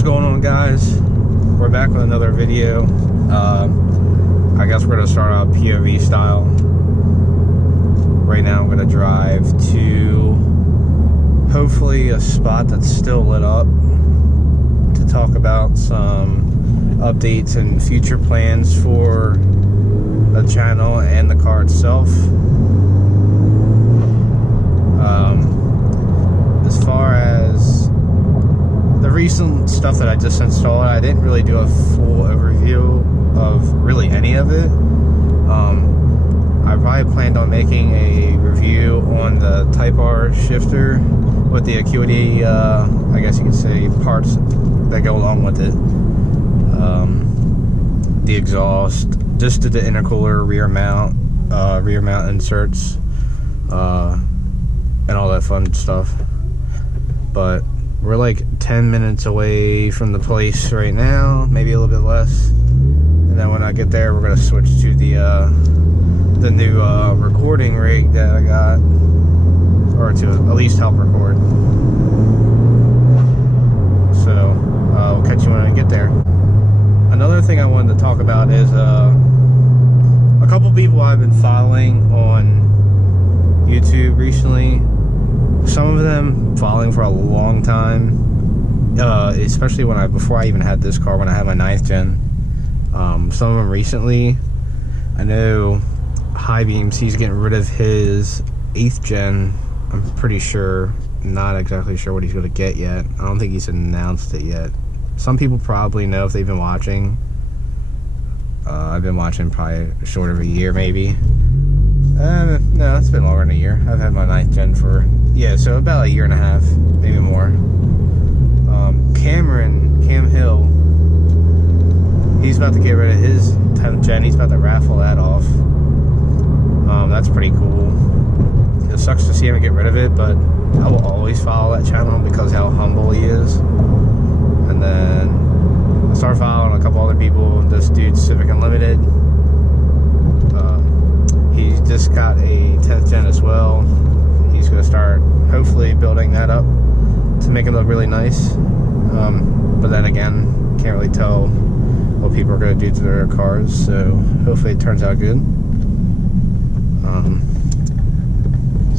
What's going on, guys? We're back with another video. I guess we're gonna start out POV style. Right now I'm gonna drive to hopefully a spot that's still lit up to talk about some updates and future plans for the channel and the car itself. As far as the recent stuff that I just installed, I didn't really do a full overview of really any of it. I probably planned on making a review on the Type R shifter with the Acuity, I guess you could say, parts that go along with it. The exhaust, just did the intercooler, rear mount inserts, and all that fun stuff. But we're like 10 minutes away from the place right now, maybe a little bit less. And then when I get there, we're gonna switch to the new recording rig that I got, or to at least help record. So we'll catch you when I get there. Another thing I wanted to talk about is a couple people I've been following on YouTube recently. Some of them following for a long time, especially before I even had this car, when I had my 9th gen. Some of them recently. I know High Beams, he's getting rid of his 8th gen. I'm pretty sure, not exactly sure what he's going to get yet. I don't think he's announced it yet. Some people probably know if they've been watching. I've been watching probably short of a year, maybe. No, it's been longer than a year. I've had my 9th gen for, so about a year and a half, maybe more. Cam Hill, he's about to get rid of his 10th gen. He's about to raffle that off. That's pretty cool. It sucks to see him get rid of it, but I will always follow that channel because how humble he is. And then I started following a couple other people. This dude, Civic Unlimited, he just got a 10th gen as well. He's going to start hopefully building that up to make it look really nice. But then again, can't really tell what people are going to do to their cars, so hopefully it turns out good.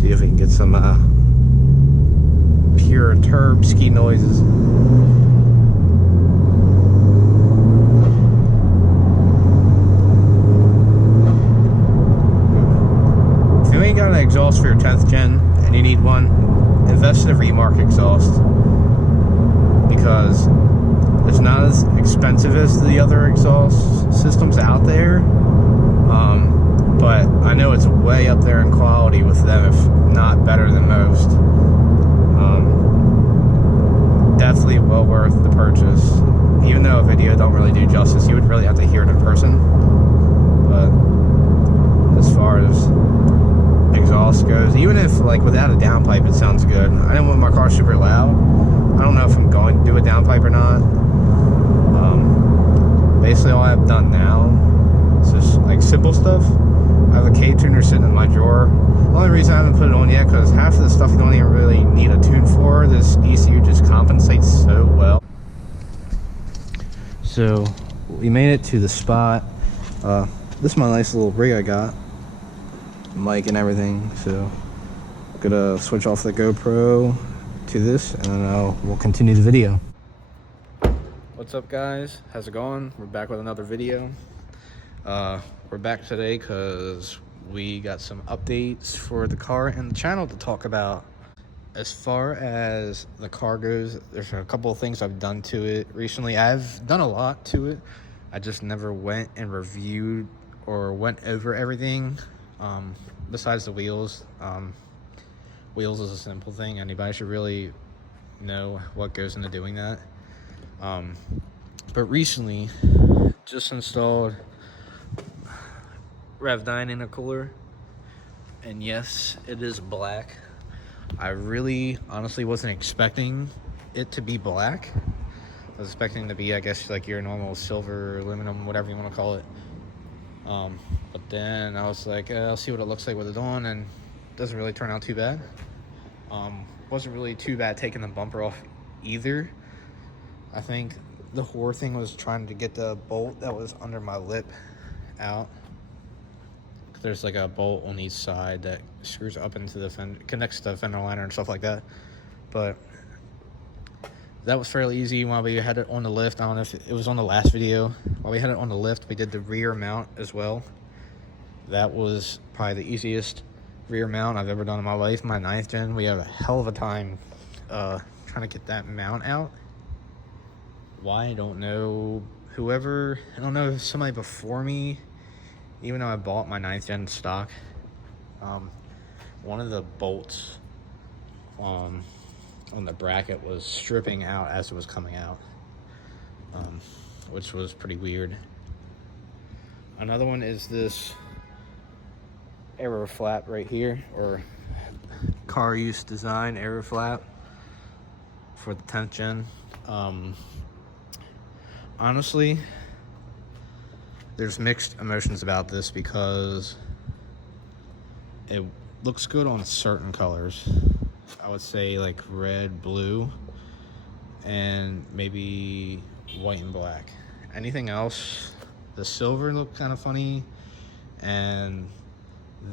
See if we can get some pure turb ski noises. If you ain't got an exhaust for your 10th gen and you need one, invest in a Remark exhaust, because it's not as expensive as the other exhaust systems out there, but I know it's way up there in quality with them, if not better than most. Definitely well worth the purchase, even though a video don't really do justice. You would really have to hear it in person. But as far as exhaust goes, even if like without a downpipe it sounds good. I didn't want my car super loud. I don't know if I'm going to do a downpipe or not. Basically all I've done now is just like simple stuff. I have a K-tuner sitting in my drawer. The only reason I haven't put it on yet, because half of the stuff you don't even really need a tune for. This ECU just compensates so well. So we made it to the spot. This is my nice little rig I got, mic and everything. So I'm gonna switch off the GoPro to this, and then we'll continue the video. What's up, guys? How's it going? We're back with another video. We're back today because we got some updates for the car and the channel to talk about. As far as the car goes, there's a couple of things I've done to it recently. I've done a lot to it. I just never went and reviewed or went over everything, besides the wheels. Wheels is a simple thing. Anybody should really know what goes into doing that. But recently, just installed Rev9 intercooler, and yes, it is black. I really honestly wasn't expecting it to be black. I was expecting it to be, I guess, like your normal silver, aluminum, whatever you want to call it. But then I was like, I'll see what it looks like with it on, and it doesn't really turn out too bad. Wasn't really too bad taking the bumper off either. I think the horror thing was trying to get the bolt that was under my lip out. There's like a bolt on each side that screws up into the fender, connects to the fender liner and stuff like that. But that was fairly easy while we had it on the lift. I don't know if it was on the last video. While we had it on the lift, we did the rear mount as well. That was probably the easiest rear mount I've ever done in my life. My 9th gen, we had a hell of a time trying to get that mount out. Why, I don't know. I don't know if somebody before me, even though I bought my 9th gen stock, one of the bolts on the bracket was stripping out as it was coming out, which was pretty weird. Another one is this arrow flap right here, or car use design arrow flap for the 10th gen. Honestly, there's mixed emotions about this because it looks good on certain colors. I would say like red, blue, and maybe white and black. Anything else, the silver looked kind of funny, and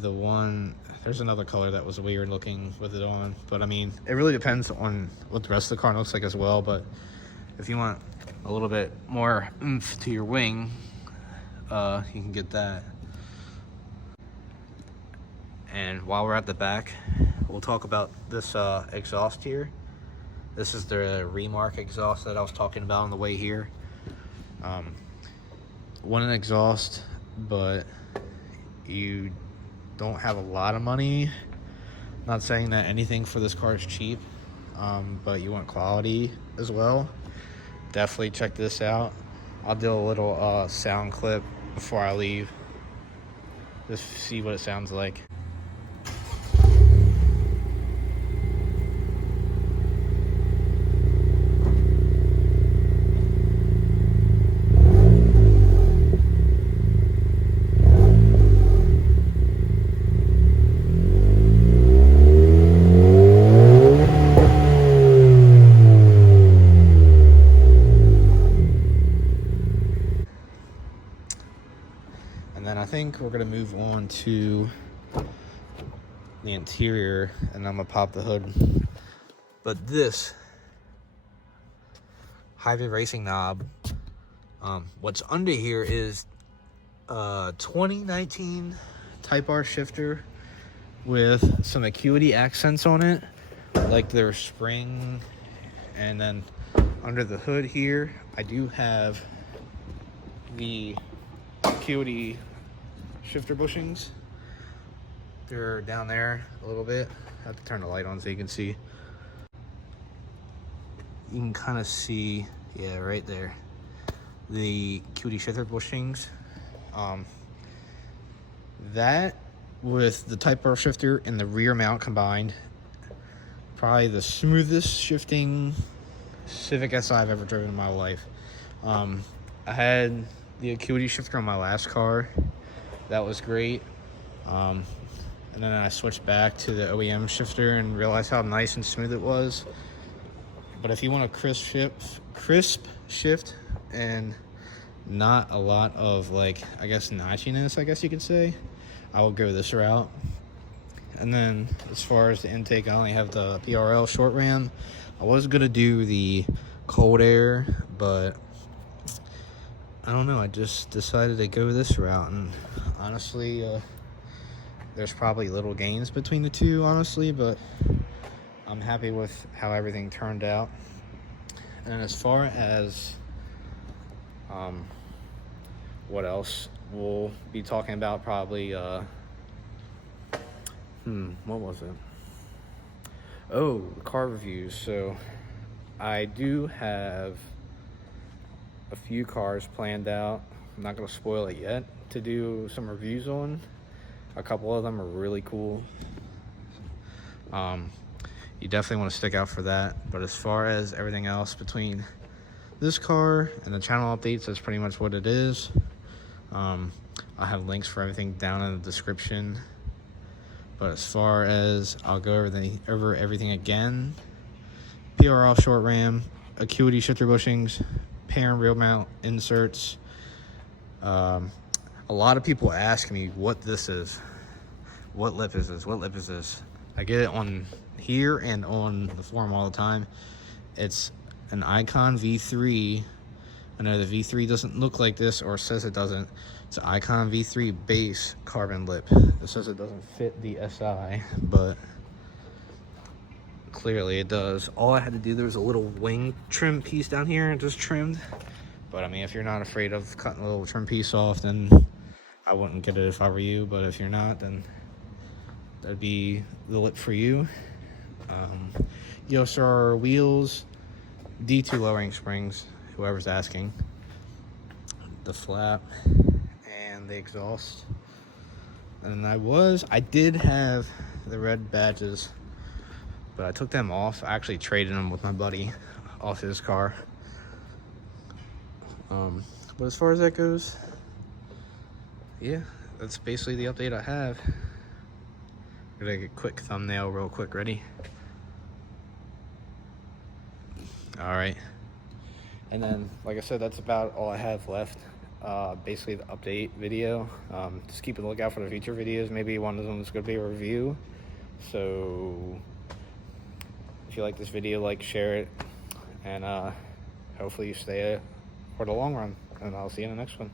there's another color that was weird looking with it on. But I mean, it really depends on what the rest of the car looks like as well. But if you want a little bit more oomph to your wing, you can get that. And while we're at the back, we'll talk about this exhaust here. This is the Remark exhaust that I was talking about on the way here. Want an exhaust, but you don't have a lot of money. Not saying that anything for this car is cheap, but you want quality as well. Definitely check this out. I'll do a little sound clip before I leave, just see what it sounds like. And then I think we're gonna move on to the interior, and I'm gonna pop the hood. But this hybrid racing knob, what's under here is 2019 Type R shifter with some Acuity accents on it, like their spring. And then under the hood here, I do have the Acuity shifter bushings. They're down there a little bit. I have to turn the light on so you can see. You can kind of see, yeah, right there, the Acuity shifter bushings. That with the Type R shifter and the rear mount combined, probably the smoothest shifting Civic Si I've ever driven in my life. I had the Acuity shifter on my last car. That was great. And then I switched back to the OEM shifter and realized how nice and smooth it was. But if you want a crisp shift and not a lot of, like, I guess notchiness, I guess you could say, I will go this route. And then as far as the intake, I only have the PRL short ram. I was gonna do the cold air, but I don't know, I just decided to go this route. And honestly, there's probably little gains between the two, honestly, but I'm happy with how everything turned out. And as far as what else we'll be talking about, probably what was it? Oh, car reviews. So I do have a few cars planned out. I'm not gonna spoil it yet, to do some reviews on. A couple of them are really cool. You definitely want to stick out for that. But as far as everything else between this car and the channel updates, that's pretty much what it is. I have links for everything down in the description. But as far as, I'll go over everything again. PRL short ram, acuity shifter bushings, pair and reel mount inserts. A lot of people ask me what this is. What lip is this? What lip is this? I get it on here and on the forum all the time. It's an Icon V3. I know the V3 doesn't look like this, or says it doesn't. It's an Icon V3 base carbon lip. It says it doesn't fit the SI, but clearly it does. All I had to do, there was a little wing trim piece down here and just trimmed. But I mean, if you're not afraid of cutting a little trim piece off, then I wouldn't get it if I were you. But if you're not, then that'd be the lip for you. Yosar wheels, D2 lowering springs, whoever's asking. The flap and the exhaust. And I did have the red badges, but I took them off. I actually traded them with my buddy off his car. But as far as that goes, yeah, that's basically the update I have. Gonna get a quick thumbnail real quick. Ready? All right. And then, like I said, that's about all I have left. Basically the update video. Just keep a lookout for the future videos. Maybe one of them is going to be a review. So if you like this video, like, share it, and hopefully you stay for the long run. And I'll see you in the next one.